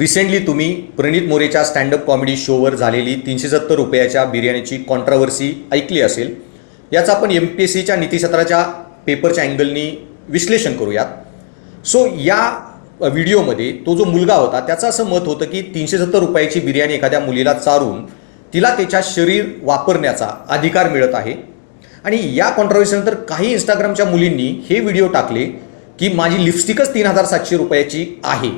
Recently तुम्ही प्रणित मोरेच्या stand up comedy शोवर झालेली 370 रुपयाच्या बिर्याणीची कॉन्ट्रावर्सी ऐकली असेल. याचं आपण MPSCच्या नीतिसत्राच्या पेपरच्या अँगलनी विश्लेषण करूयात. सो या व्हिडिओमध्ये तो जो मुलगा होता त्याचं असं मत होतं की 370 रुपयाची बिर्याणी एखाद्या मुलीला चारून तिला त्याच्या शरीर वापरण्याचा अधिकार मिळत आहे. आणि या कॉन्ट्रावर्सीनंतर काही इंस्टाग्रामच्या मुलींनी हे व्हिडिओ टाकले की माझी लिपस्टिकच 3700 रुपयाची आहे.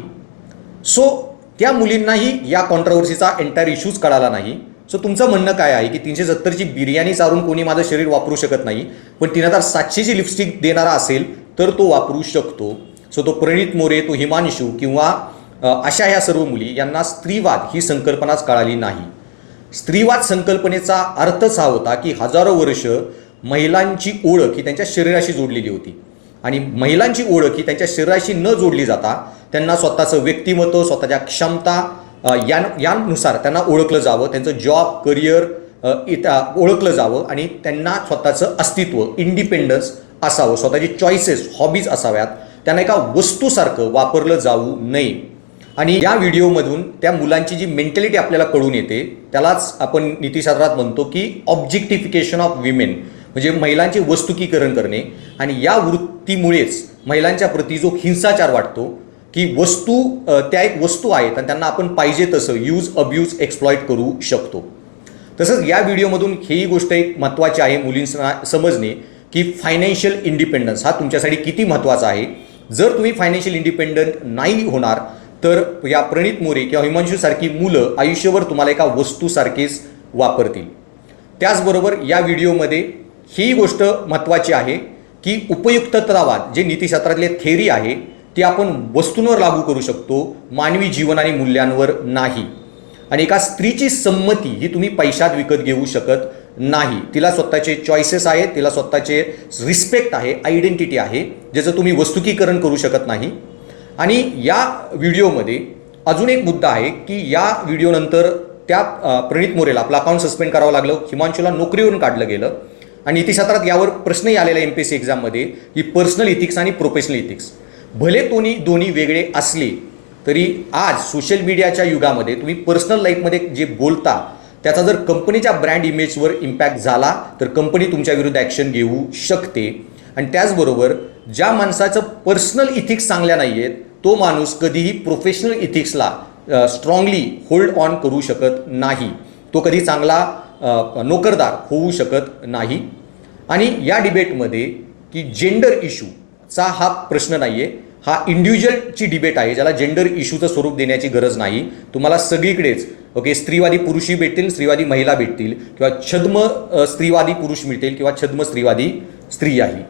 सो त्या मुलींनाही या कॉन्ट्रावर्सीचा एंटायर इश्यूज कळाला नाही. सो तुमचं म्हणणं काय आहे की 370ची बिर्याणी चारून कोणी माझं शरीर वापरू शकत नाही, पण 3700ची लिपस्टिक देणारा असेल तर तो वापरू शकतो. सो तो प्रणित मोरे, तो हिमांशू किंवा अशा ह्या सर्व मुली यांना स्त्रीवाद ही संकल्पनाच कळाली नाही. स्त्रीवाद संकल्पनेचा अर्थच हा होता की हजारो वर्ष महिलांची ओळख ही त्यांच्या शरीराशी जोडलेली होती आणि महिलांची ओळख ही त्यांच्या शरीराशी न जोडली जाता त्यांना स्वतःचं व्यक्तिमत्व, स्वतःच्या क्षमता यानुसार त्यांना ओळखलं जावं, त्यांचं जॉब, करिअर ओळखलं जावं आणि त्यांना स्वतःचं अस्तित्व, इंडिपेंडन्स असावं, स्वतःची चॉईसेस, हॉबीज असाव्यात. त्यांना एका वस्तूसारखं वापरलं जाऊ नये. आणि या व्हिडिओमधून त्या मुलांची जी मेंटॅलिटी आपल्याला कळून येते त्यालाच आपण नीतिशास्त्रात म्हणतो की ऑब्जेक्टिफिकेशन ऑफ विमेन, म्हणजे महिलांचे वस्तुकीकरण करणे. आणि या वृत्तीमुळेच महिलांच्या प्रती जो हिंसाचार वाटतो की त्या एक वस्तू आहेत आणि त्यांना आपण पाहिजे तसं यूज, अब्यूज, एक्सप्लॉइट करू शकतो. तसंच या व्हिडिओमधून हेही गोष्ट एक महत्त्वाची आहे मुलींना समजणे की फायनान्शियल इंडिपेंडन्स हा तुमच्यासाठी किती महत्त्वाचा आहे. जर तुम्ही फायनान्शियल इंडिपेंडंट नाही होणार तर या प्रणित मोरे किंवा हिमांशूसारखी मुलं आयुष्यभर तुम्हाला एका वस्तूसारखेच वापरतील. त्याचबरोबर या व्हिडिओमध्ये ही गोष्ट महत्त्वाची आहे की उपयुक्ततावाद जे नीतिशास्त्रातले थेरी आहे ती आपण वस्तूंवर लागू करू शकतो, मानवी जीवन आणि मूल्यांवर नाही. आणि एका स्त्रीची संमती ही तुम्ही पैशात विकत घेऊ शकत नाही. तिला स्वतःचे चॉईसेस आहेत, तिला स्वतःचे रिस्पेक्ट आहे, आयडेंटिटी आहे, ज्याचं तुम्ही वस्तुकीकरण करू शकत नाही. आणि या व्हिडिओमध्ये अजून एक मुद्दा आहे की या व्हिडिओनंतर त्या प्रणित मोरेला आपलं अकाउंट सस्पेंड करावं लागलं, हिमांशूला नोकरीवरून काढलं गेलं. आणि नीतिशास्त्रात यावर प्रश्नही आलेला MPSC एक्झाममध्ये की पर्सनल इथिक्स आणि प्रोफेशनल इथिक्स भले दोन्ही वेगळे असले तरी आज सोशल मीडियाच्या युगामध्ये तुम्ही पर्सनल लाईफमध्ये जे बोलता त्याचा जर कंपनीच्या ब्रँड इमेजवर इम्पॅक्ट झाला तर कंपनी तुमच्या विरुद्ध ॲक्शन घेऊ शकते. आणि त्याचबरोबर ज्या माणसाचं पर्सनल इथिक्स चांगल्या नाही आहेत तो माणूस कधीही प्रोफेशनल इथिक्सला स्ट्रॉंगली होल्ड ऑन करू शकत नाही, तो कधी चांगला नोकरदार होऊ शकत नाही. आणि या डिबेटमध्ये की जेंडर इश्यूचा हा प्रश्न नाही आहे, हा इंडिव्हिज्युअलची डिबेट आहे ज्याला जेंडर इश्यूचं स्वरूप देण्याची गरज नाही. तुम्हाला सगळीकडेच स्त्रीवादी पुरुषही भेटतील, स्त्रीवादी महिला भेटतील किंवा छद्म स्त्रीवादी पुरुष मिळतील किंवा छद्म स्त्रीवादी स्त्रियाही.